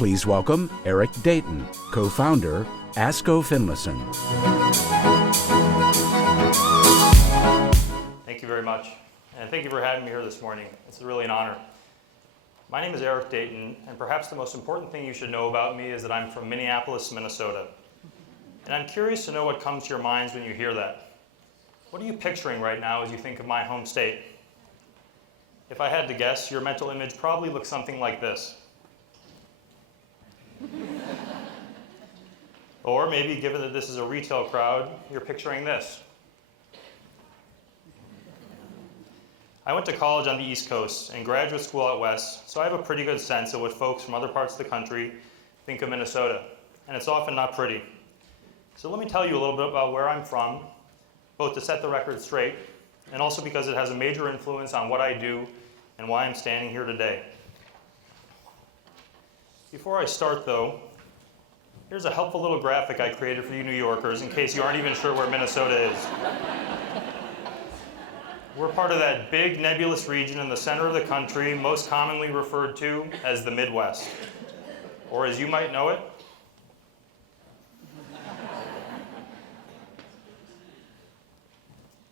Please welcome Eric Dayton, co-founder, Askov Finlayson. Thank you very much, and thank you for having me here this morning. It's really an honor. My name is Eric Dayton, and perhaps the most important thing you should know about me is that I'm from Minneapolis, Minnesota. And I'm curious to know what comes to your minds when you hear that. What are you picturing right now as you think of my home state? If I had to guess, your mental image probably looks something like this. Or maybe, given that this is a retail crowd, you're picturing this. I went to college on the East Coast and graduate school out west, so I have a pretty good sense of what folks from other parts of the country think of Minnesota, and it's often not pretty. So let me tell you a little bit about where I'm from, both to set the record straight, and also because it has a major influence on what I do and why I'm standing here today. Before I start, though, here's a helpful little graphic I created for you New Yorkers in case you aren't even sure where Minnesota is. We're part of that big nebulous region in the center of the country, most commonly referred to as the Midwest, or as you might know it,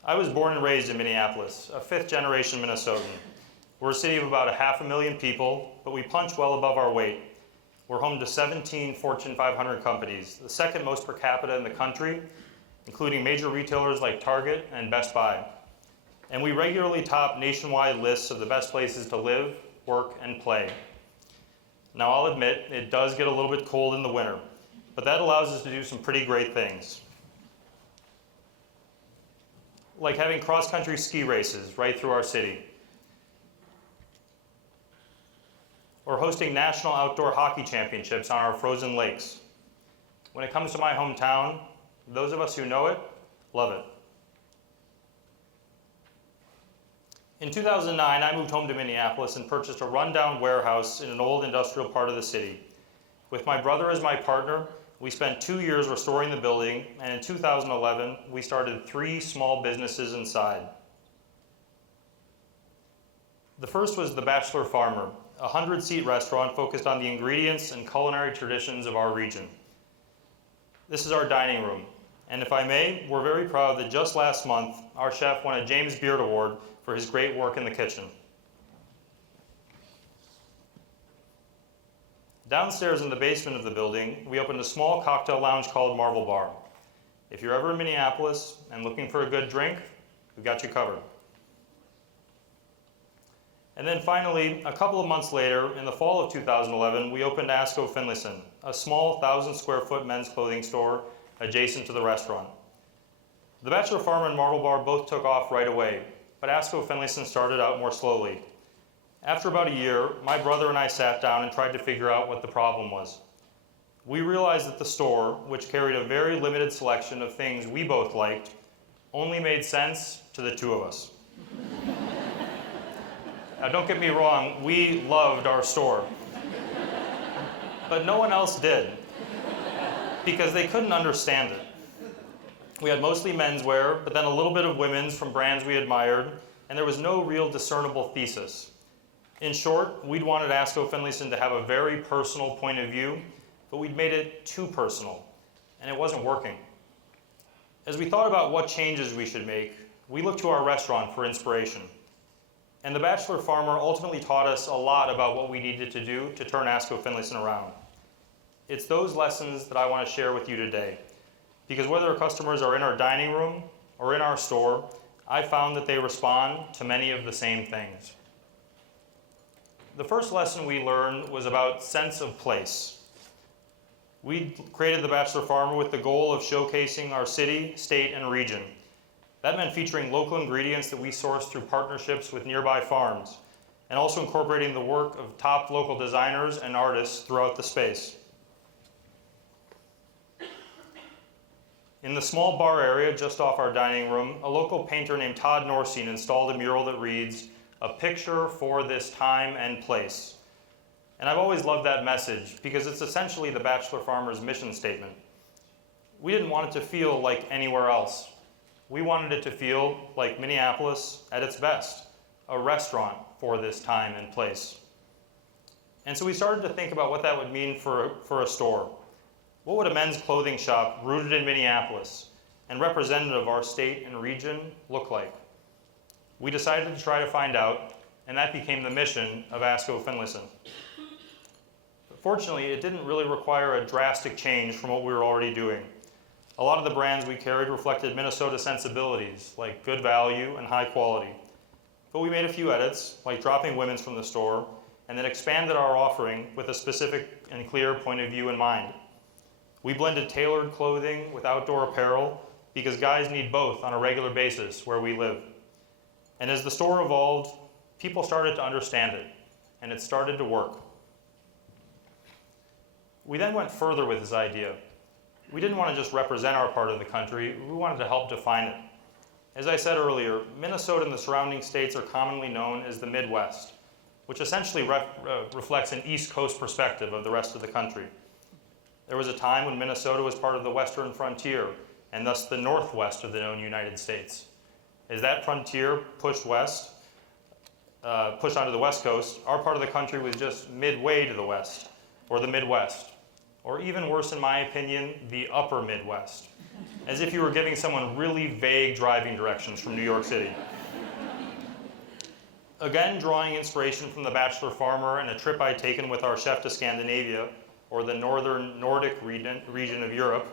I was born and raised in Minneapolis, a fifth-generation Minnesotan. We're a city of about 500,000 people, but we punch well above our weight. We're home to 17 Fortune 500 companies, the second most per capita in the country, including major retailers like Target and Best Buy. And we regularly top nationwide lists of the best places to live, work, and play. Now, I'll admit, it does get a little bit cold in the winter, but that allows us to do some pretty great things. Like having cross-country ski races right through our city, or hosting national outdoor hockey championships on our frozen lakes. When it comes to my hometown, those of us who know it, love it. In 2009, I moved home to Minneapolis and purchased a rundown warehouse in an old industrial part of the city. With my brother as my partner, we spent 2 years restoring the building, and in 2011, we started 3 small businesses inside. The first was The Bachelor Farmer, a 100-seat restaurant focused on the ingredients and culinary traditions of our region. This is our dining room, and if I may, we're very proud that just last month, our chef won a James Beard Award for his great work in the kitchen. Downstairs in the basement of the building, we opened a small cocktail lounge called Marble Bar. If you're ever in Minneapolis and looking for a good drink, we've got you covered. And then finally, a couple of months later, in the fall of 2011, we opened Askov Finlayson, a small 1,000-square-foot men's clothing store adjacent to the restaurant. The Bachelor Farm and Marble Bar both took off right away, but Askov Finlayson started out more slowly. After about a year, my brother and I sat down and tried to figure out what the problem was. We realized that the store, which carried a very limited selection of things we both liked, only made sense to the two of us. Now, don't get me wrong, we loved our store. But no one else did, because they couldn't understand it. We had mostly menswear, but then a little bit of women's from brands we admired, and there was no real discernible thesis. In short, we'd wanted Askov Finlayson to have a very personal point of view, but we'd made it too personal, and it wasn't working. As we thought about what changes we should make, we looked to our restaurant for inspiration. And the Bachelor Farmer ultimately taught us a lot about what we needed to do to turn Askov Finlayson around. It's those lessons that I want to share with you today. Because whether our customers are in our dining room or in our store, I found that they respond to many of the same things. The first lesson we learned was about sense of place. We created the Bachelor Farmer with the goal of showcasing our city, state, and region. That meant featuring local ingredients that we sourced through partnerships with nearby farms, and also incorporating the work of top local designers and artists throughout the space. In the small bar area just off our dining room, a local painter named Todd Norstein installed a mural that reads, "A picture for this time and place." And I've always loved that message because it's essentially the Bachelor Farmer's mission statement. We didn't want it to feel like anywhere else. We wanted it to feel like Minneapolis at its best, a restaurant for this time and place. And so we started to think about what that would mean for a store. What would a men's clothing shop rooted in Minneapolis and representative of our state and region look like? We decided to try to find out, and that became the mission of Askov Finlayson. But fortunately, it didn't really require a drastic change from what we were already doing. A lot of the brands we carried reflected Minnesota sensibilities, like good value and high quality. But we made a few edits, like dropping women's from the store, and then expanded our offering with a specific and clear point of view in mind. We blended tailored clothing with outdoor apparel because guys need both on a regular basis where we live. And as the store evolved, people started to understand it, and it started to work. We then went further with this idea. We didn't want to just represent our part of the country, we wanted to help define it. As I said earlier, Minnesota and the surrounding states are commonly known as the Midwest, which essentially reflects an East Coast perspective of the rest of the country. There was a time when Minnesota was part of the western frontier, and thus the northwest of the known United States. As that frontier pushed west, pushed onto the west coast, our part of the country was just midway to the west, or the Midwest, or even worse in my opinion, the upper Midwest, as if you were giving someone really vague driving directions from New York City. Again, drawing inspiration from The Bachelor Farmer and a trip I'd taken with our chef to Scandinavia, or the northern Nordic region of Europe,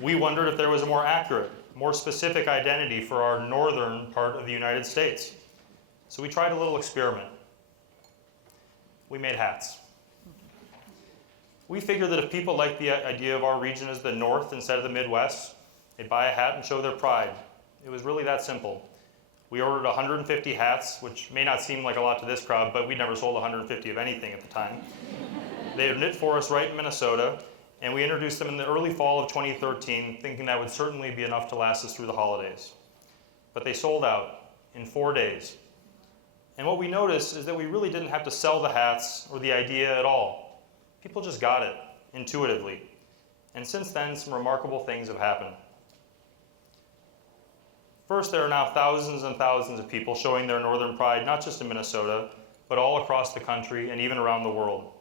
we wondered if there was a more accurate, more specific identity for our northern part of the United States. So we tried a little experiment. We made hats. We figured that if people liked the idea of our region as the North instead of the Midwest, they'd buy a hat and show their pride. It was really that simple. We ordered 150 hats, which may not seem like a lot to this crowd, but we never sold 150 of anything at the time. They were knit for us right in Minnesota, and we introduced them in the early fall of 2013, thinking that would certainly be enough to last us through the holidays. But they sold out in 4 days. And what we noticed is that we really didn't have to sell the hats or the idea at all. People just got it intuitively. And since then, some remarkable things have happened. First, there are now thousands and thousands of people showing their northern pride, not just in Minnesota, but all across the country and even around the world.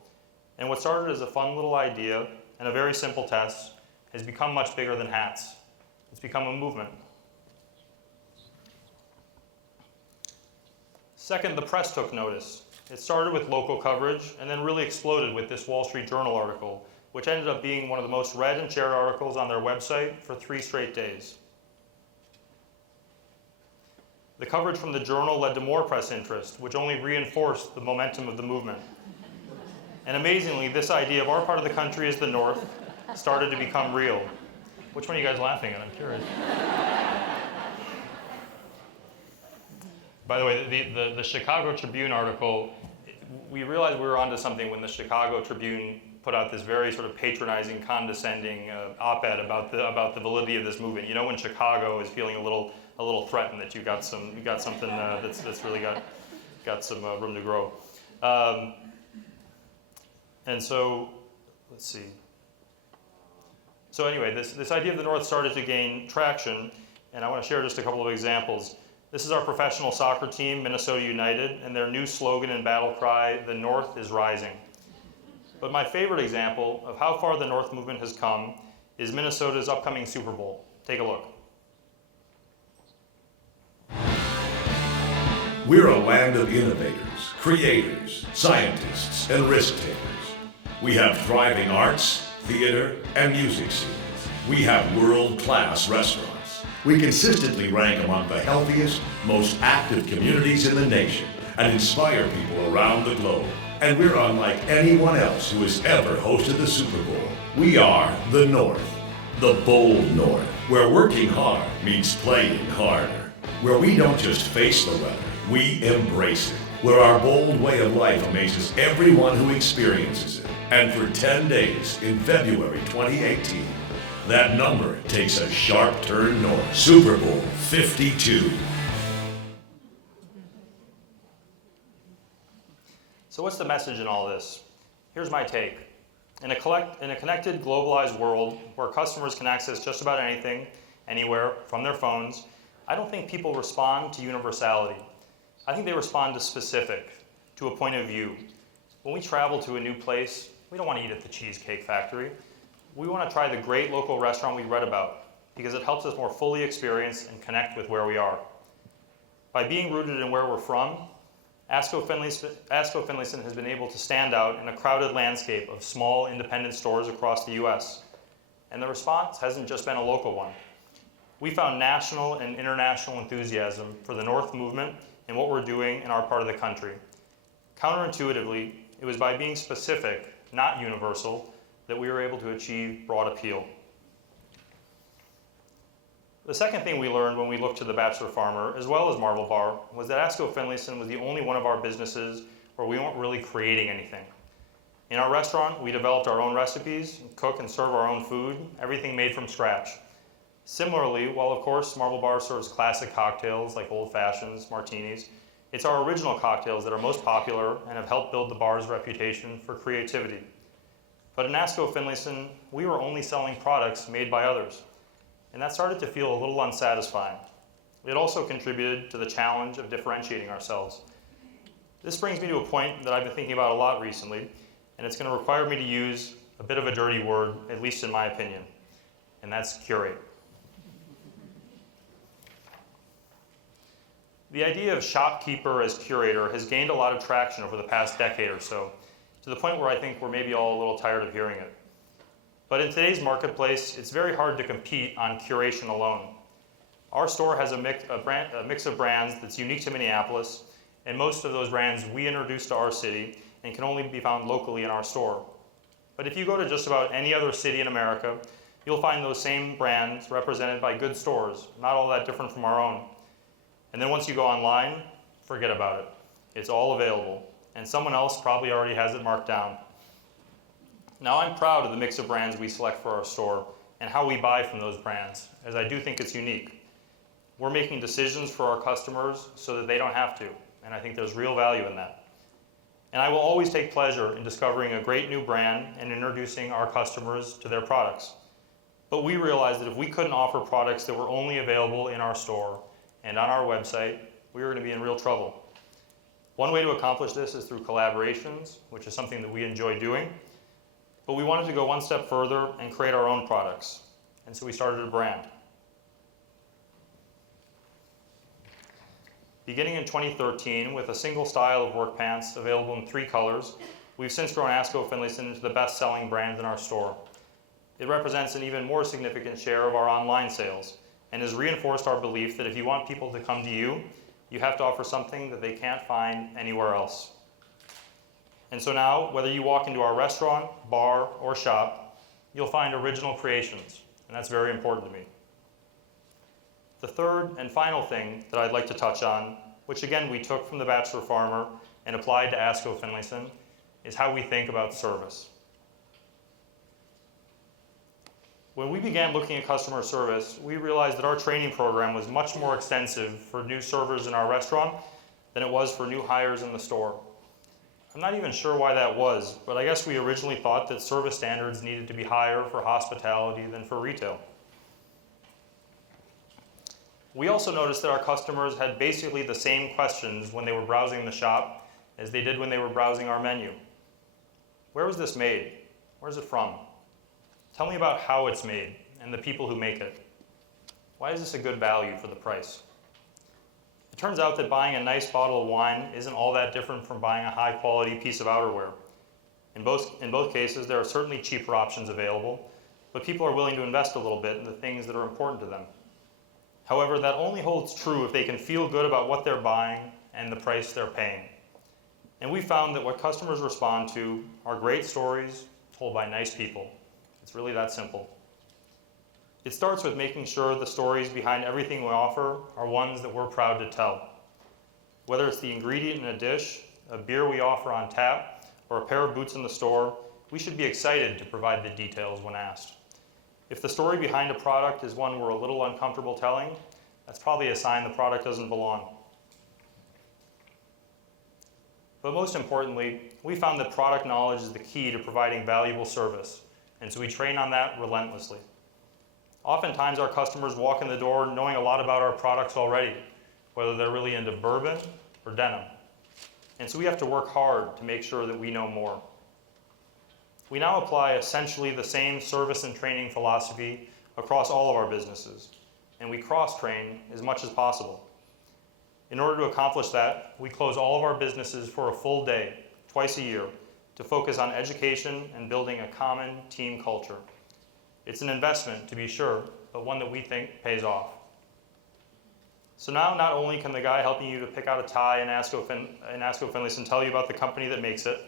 And what started as a fun little idea and a very simple test has become much bigger than hats. It's become a movement. Second, the press took notice. It started with local coverage and then really exploded with this Wall Street Journal article, which ended up being one of the most read and shared articles on their website for 3 straight days. The coverage from the Journal led to more press interest, which only reinforced the momentum of the movement. And amazingly, this idea of our part of the country as the North started to become real. Which one are you guys laughing at? I'm curious. By the way, the Chicago Tribune article, we realized we were onto something when the Chicago Tribune put out this very sort of patronizing, condescending op-ed about the validity of this movement. You know, when Chicago is feeling a little threatened that you got something that's really got some room to grow. And so, let's see. So anyway, this idea of the North started to gain traction, and I want to share just a couple of examples. This is our professional soccer team, Minnesota United, and their new slogan and battle cry, "The North is Rising." But my favorite example of how far the North movement has come is Minnesota's upcoming Super Bowl. Take a look. We're a land of innovators, creators, scientists, and risk takers. We have thriving arts, theater, and music scenes. We have world-class restaurants. We consistently rank among the healthiest, most active communities in the nation and inspire people around the globe. And we're unlike anyone else who has ever hosted the Super Bowl. We are the North, the bold North, where working hard means playing harder, where we don't just face the weather, we embrace it, where our bold way of life amazes everyone who experiences it. And for 10 days in February 2018, that number takes a sharp turn north. Super Bowl 52. So what's the message in all this? Here's my take. In a connected, globalized world where customers can access just about anything, anywhere, from their phones, I don't think people respond to universality. I think they respond to specific, to a point of view. When we travel to a new place, we don't want to eat at the Cheesecake Factory. We want to try the great local restaurant we read about because it helps us more fully experience and connect with where we are. By being rooted in where we're from, Askov Finlayson has been able to stand out in a crowded landscape of small independent stores across the US. And the response hasn't just been a local one. We found national and international enthusiasm for the North movement and what we're doing in our part of the country. Counterintuitively, it was by being specific, not universal, that we were able to achieve broad appeal. The second thing we learned when we looked to the Bachelor Farmer, as well as Marble Bar, was that Askov Finlayson was the only one of our businesses where we weren't really creating anything. In our restaurant, we developed our own recipes, cook and serve our own food, everything made from scratch. Similarly, while of course Marble Bar serves classic cocktails like old fashions, martinis, it's our original cocktails that are most popular and have helped build the bar's reputation for creativity. But in Askov Finlayson, we were only selling products made by others. And that started to feel a little unsatisfying. It also contributed to the challenge of differentiating ourselves. This brings me to a point that I've been thinking about a lot recently, and it's going to require me to use a bit of a dirty word, at least in my opinion, and that's curate. The idea of shopkeeper as curator has gained a lot of traction over the past decade or so, to the point where I think we're maybe all a little tired of hearing it. But in today's marketplace, it's very hard to compete on curation alone. Our store has a mix of brands that's unique to Minneapolis, and most of those brands we introduced to our city and can only be found locally in our store. But if you go to just about any other city in America, you'll find those same brands represented by good stores, not all that different from our own. And then once you go online, forget about it. It's all available, and someone else probably already has it marked down. Now, I'm proud of the mix of brands we select for our store and how we buy from those brands, as I do think it's unique. We're making decisions for our customers so that they don't have to, and I think there's real value in that. And I will always take pleasure in discovering a great new brand and introducing our customers to their products. But we realized that if we couldn't offer products that were only available in our store and on our website, we were going to be in real trouble. One way to accomplish this is through collaborations, which is something that we enjoy doing. But we wanted to go one step further and create our own products. And so we started a brand. Beginning in 2013, with a single style of work pants available in 3 colors, we've since grown Askov Finlayson into the best-selling brand in our store. It represents an even more significant share of our online sales and has reinforced our belief that if you want people to come to you, you have to offer something that they can't find anywhere else. And so now, whether you walk into our restaurant, bar, or shop, you'll find original creations, and that's very important to me. The third and final thing that I'd like to touch on, which again we took from the Bachelor Farmer and applied to Askov Finlayson, is how we think about service. When we began looking at customer service, we realized that our training program was much more extensive for new servers in our restaurant than it was for new hires in the store. I'm not even sure why that was, but I guess we originally thought that service standards needed to be higher for hospitality than for retail. We also noticed that our customers had basically the same questions when they were browsing the shop as they did when they were browsing our menu. Where was this made? Where's it from? Tell me about how it's made and the people who make it. Why is this a good value for the price? It turns out that buying a nice bottle of wine isn't all that different from buying a high-quality piece of outerwear. In both cases, there are certainly cheaper options available, but people are willing to invest a little bit in the things that are important to them. However, that only holds true if they can feel good about what they're buying and the price they're paying. And we found that what customers respond to are great stories told by nice people. It's really that simple. It starts with making sure the stories behind everything we offer are ones that we're proud to tell. Whether it's the ingredient in a dish, a beer we offer on tap, or a pair of boots in the store, we should be excited to provide the details when asked. If the story behind a product is one we're a little uncomfortable telling, that's probably a sign the product doesn't belong. But most importantly, we found that product knowledge is the key to providing valuable service, and so we train on that relentlessly. Oftentimes our customers walk in the door knowing a lot about our products already, whether they're really into bourbon or denim. And so we have to work hard to make sure that we know more. We now apply essentially the same service and training philosophy across all of our businesses, and we cross-train as much as possible. In order to accomplish that, we close all of our businesses for a full day, twice a year, to focus on education and building a common team culture. It's an investment, to be sure, but one that we think pays off. So now not only can the guy helping you to pick out a tie in Askov Finlayson tell you about the company that makes it,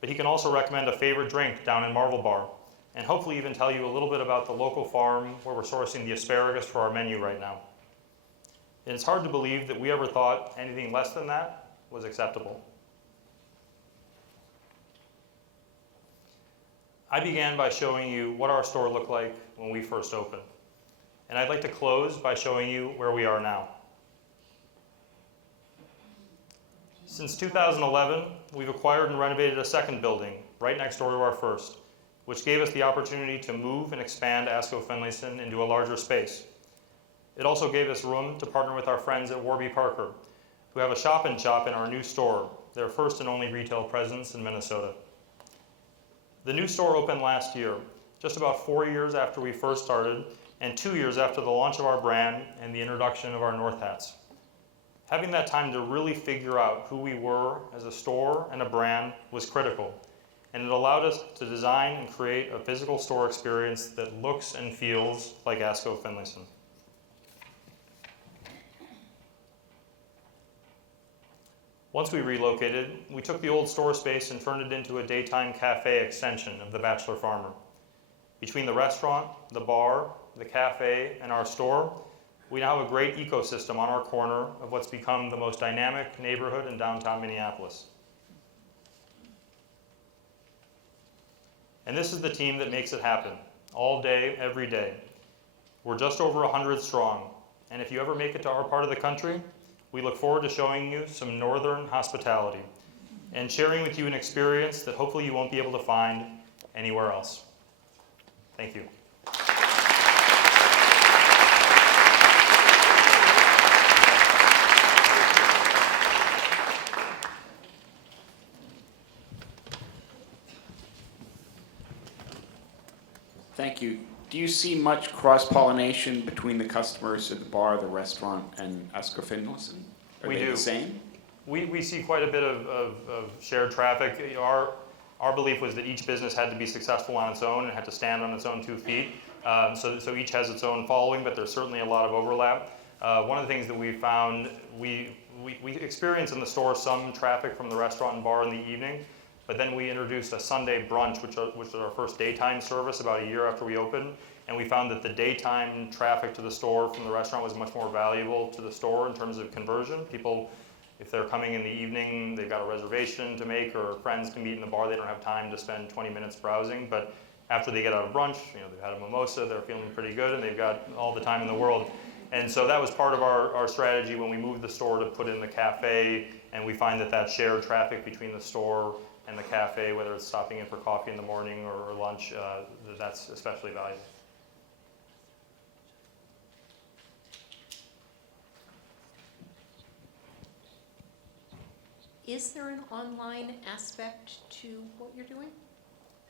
but he can also recommend a favorite drink down in Marvel Bar, and hopefully even tell you a little bit about the local farm where we're sourcing the asparagus for our menu right now. And it's hard to believe that we ever thought anything less than that was acceptable. I began by showing you what our store looked like when we first opened. And I'd like to close by showing you where we are now. Since 2011, we've acquired and renovated a second building right next door to our first, which gave us the opportunity to move and expand Askov Finlayson into a larger space. It also gave us room to partner with our friends at Warby Parker, who have a shop-in-shop in our new store, their first and only retail presence in Minnesota. The new store opened last year, just about 4 years after we first started, and 2 years after the launch of our brand and the introduction of our North hats. Having that time to really figure out who we were as a store and a brand was critical, and it allowed us to design and create a physical store experience that looks and feels like Askov Finlayson. Once we relocated, we took the old store space and turned it into a daytime cafe extension of the Bachelor Farmer. Between the restaurant, the bar, the cafe, and our store, we now have a great ecosystem on our corner of what's become the most dynamic neighborhood in downtown Minneapolis. And this is the team that makes it happen, all day, every day. We're just over 100 strong, and if you ever make it to our part of the country, we look forward to showing you some northern hospitality and sharing with you an experience that hopefully you won't be able to find anywhere else. Thank you. Thank you. Do you see much cross-pollination between the customers at the bar, the restaurant, and Askov Finlayson? Are they the same? We see quite a bit of shared traffic. You know, our belief was that each business had to be successful on its own and had to stand on its own 2 feet. So each has its own following, but there's certainly a lot of overlap. One of the things that we found, we experience in the store some traffic from the restaurant and bar in the evening, but then we introduced a Sunday brunch, which was our first daytime service about a year after we opened. And we found that the daytime traffic to the store from the restaurant was much more valuable to the store in terms of conversion. People, if they're coming in the evening, they've got a reservation to make, or friends can meet in the bar, they don't have time to spend 20 minutes browsing. But after they get out of brunch, you know, they've had a mimosa, they're feeling pretty good, and they've got all the time in the world. And so that was part of our strategy when we moved the store to put in the cafe, and we find that shared traffic between the store and the cafe, whether it's stopping in for coffee in the morning or lunch, that's especially valuable. Is there an online aspect to what you're doing?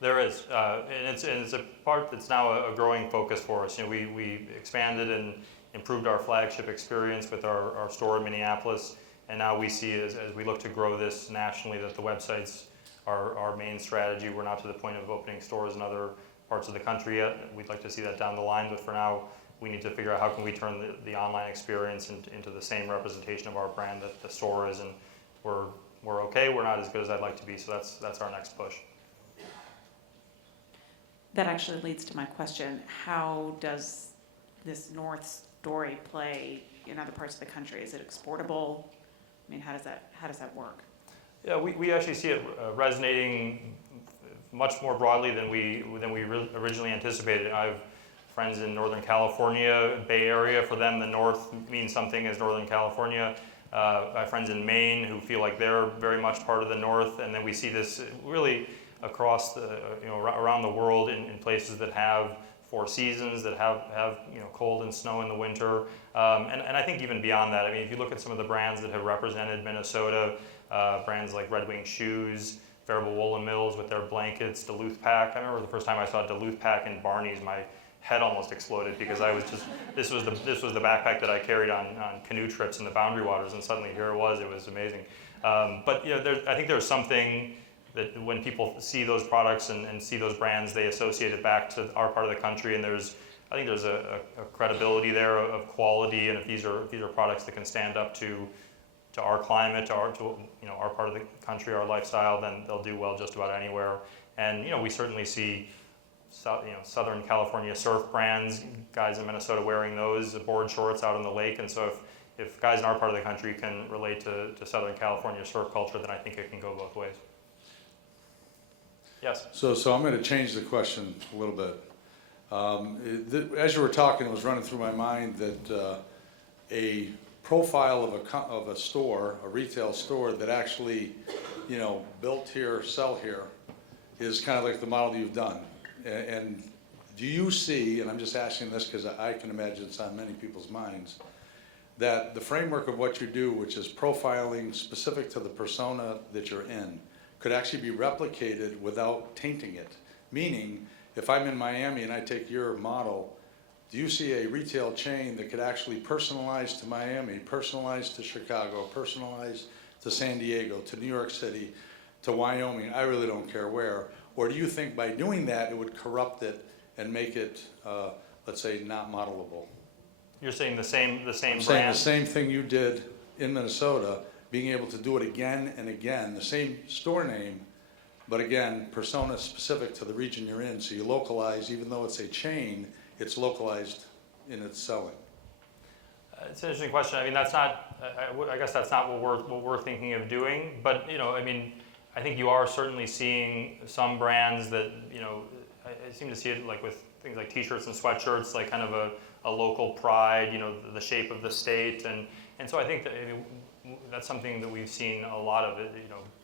There is, and it's a part that's now a growing focus for us. You know, we expanded and improved our flagship experience with our store in Minneapolis, and now we see as we look to grow this nationally that the website's our main strategy. We're not to the point of opening stores in other parts of the country yet. We'd like to see that down the line, but for now, we need to figure out how can we turn the online experience into the same representation of our brand that the store is, and we're okay. We're not as good as I'd like to be, so that's our next push. That actually leads to my question. How does this North story play in other parts of the country? Is it exportable? I mean, how does that work? Yeah, we actually see it resonating much more broadly than we originally anticipated. I have friends in Northern California, Bay Area. For them, the North means something as Northern California. I have friends in Maine who feel like they're very much part of the North, and then we see this really across around the world in places that have 4 seasons, that have cold and snow in the winter, and I think even beyond that. I mean, if you look at some of the brands that have represented Minnesota, brands like Red Wing Shoes, Variable Woolen Mills with their blankets, Duluth Pack. I remember the first time I saw Duluth Pack in Barney's, my head almost exploded because I was just, this was the backpack that I carried on canoe trips in the Boundary Waters, and suddenly here it was amazing. But you know, I think there's something that when people see those products and see those brands, they associate it back to our part of the country, and I think there's a credibility there of quality, and if these are products that can stand up to our climate, to our part of the country, our lifestyle, then they'll do well just about anywhere. And you know, we certainly see Southern California surf brands, guys in Minnesota wearing those board shorts out on the lake, and so if guys in our part of the country can relate to Southern California surf culture, then I think it can go both ways. Yes? So I'm going to change the question a little bit. As you were talking, it was running through my mind that a profile of a store, a retail store that actually, built here, sell here, is kind of like the model you've done. And do you see, and I'm just asking this because I can imagine it's on many people's minds, that the framework of what you do, which is profiling specific to the persona that you're in, could actually be replicated without tainting it? Meaning, if I'm in Miami and I take your model, do you see a retail chain that could actually personalize to Miami, personalize to Chicago, personalize to San Diego, to New York City, to Wyoming, I really don't care where? Or do you think by doing that it would corrupt it and make it, let's say, not modelable? You're saying the same I'm brand? saying the same thing you did in Minnesota, being able to do it again and again, the same store name, but again, persona specific to the region you're in, so you localize, even though it's a chain, it's localized in its selling. It's an interesting question. I mean, that's not, I guess that's not what we're thinking of doing, but I think you are certainly seeing some brands that, I seem to see it like with things like t-shirts and sweatshirts, like kind of a local pride, the shape of the state, and so I think that that's something that we've seen a lot of it,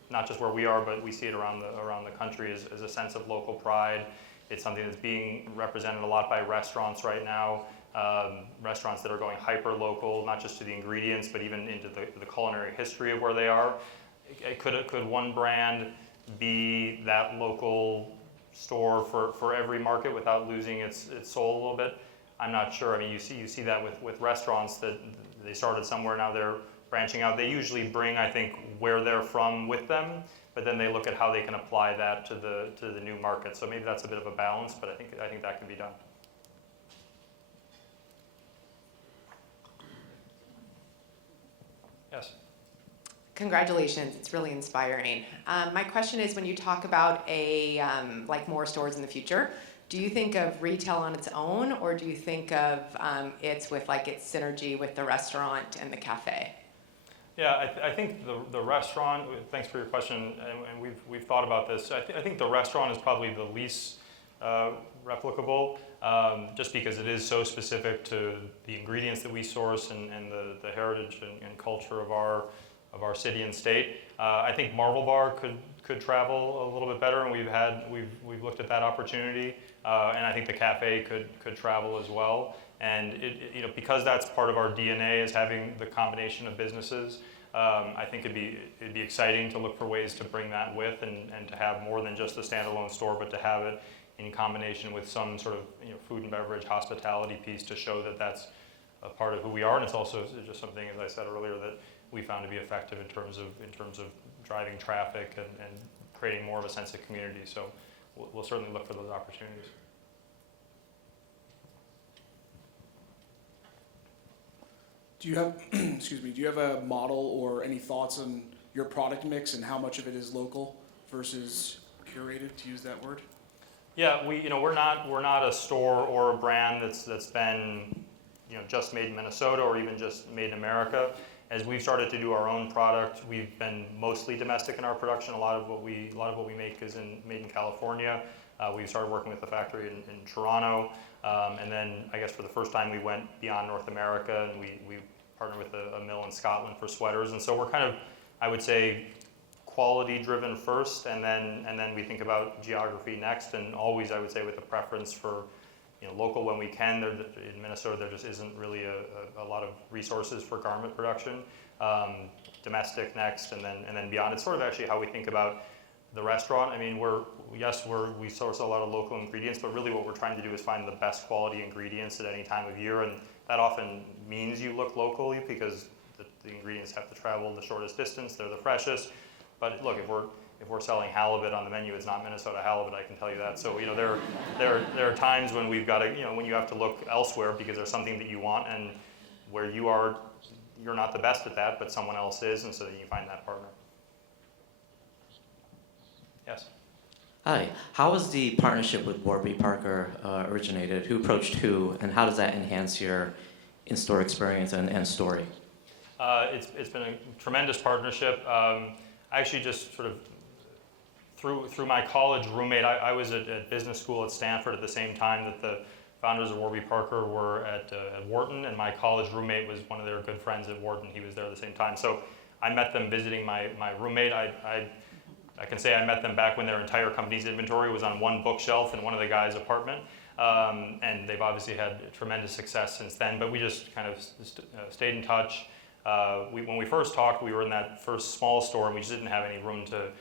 not just where we are, but we see it around the country as a sense of local pride. It's something that's being represented a lot by restaurants right now, restaurants that are going hyper-local, not just to the ingredients, but even into the culinary history of where they are. Could one brand be that local store for every market without losing its soul a little bit? I'm not sure. I mean, you see that with restaurants that they started somewhere, now they're branching out. They usually bring, I think, where they're from with them, but then they look at how they can apply that to the new market. So maybe that's a bit of a balance, but I think that can be done. Yes. Congratulations, it's really inspiring. My question is, when you talk about like more stores in the future, do you think of retail on its own, or do you think of it's with like its synergy with the restaurant and the cafe? Yeah, I think the restaurant, thanks for your question, and we've thought about this. I think the restaurant is probably the least replicable, just because it is so specific to the ingredients that we source and the heritage and culture of our city and state. I think Marble Bar could travel a little bit better, and we've looked at that opportunity, and I think the cafe could travel as well. And because that's part of our DNA, is having the combination of businesses. I think it'd be exciting to look for ways to bring that with, and to have more than just a standalone store, but to have it in combination with some sort of food and beverage hospitality piece to show that that's a part of who we are. And it's also just something, as I said earlier, that we found to be effective in terms of driving traffic and creating more of a sense of community. So we'll certainly look for those opportunities. Do you have, excuse me, do you have a model or any thoughts on your product mix and how much of it is local versus curated, to use that word? Yeah, we're not a store or a brand that's been just made in Minnesota or even just made in America. As we've started to do our own product, we've been mostly domestic in our production. A lot of what we make is made in California. We started working with the factory in Toronto, and then I guess for the first time we went beyond North America, and we partnered with a mill in Scotland for sweaters. And so we're kind of, I would say, quality driven first, and then we think about geography next, and always I would say with a preference for local when we can. In Minnesota there just isn't really a lot of resources for garment production. domestic next, and then beyond. It's sort of actually how we think about the restaurant. I mean, we source a lot of local ingredients, but really what we're trying to do is find the best quality ingredients at any time of year, and that often means you look locally because the ingredients have to travel the shortest distance, they're the freshest. But look, if we're selling halibut on the menu, it's not Minnesota halibut, I can tell you that. So, there are times when we've got to, when you have to look elsewhere because there's something that you want, and where you're not the best at that, but someone else is, and so then you find that partner. Yes? Hi, how was the partnership with Warby Parker originated? Who approached who, and how does that enhance your in-store experience and story? It's been a tremendous partnership. I actually just sort of, through my college roommate, I was at business school at Stanford at the same time that the founders of Warby Parker were at Wharton, and my college roommate was one of their good friends at Wharton. He was there at the same time. So I met them visiting my roommate. I can say I met them back when their entire company's inventory was on one bookshelf in one of the guys' apartment. And they've obviously had tremendous success since then, but we just kind of stayed in touch. When we first talked, we were in that first small store, and we just didn't have any room to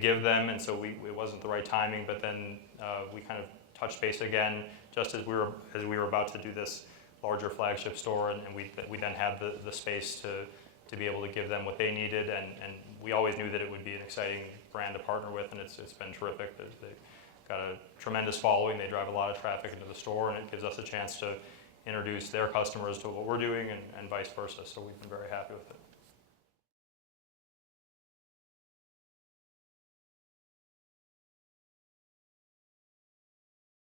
give them, and so it wasn't the right timing, but then we kind of touched base again just as we were about to do this larger flagship store, and we then had the space to be able to give them what they needed, and we always knew that it would be an exciting brand to partner with, and it's been terrific. They've got a tremendous following. They drive a lot of traffic into the store, and it gives us a chance to introduce their customers to what we're doing and vice versa, so we've been very happy with it.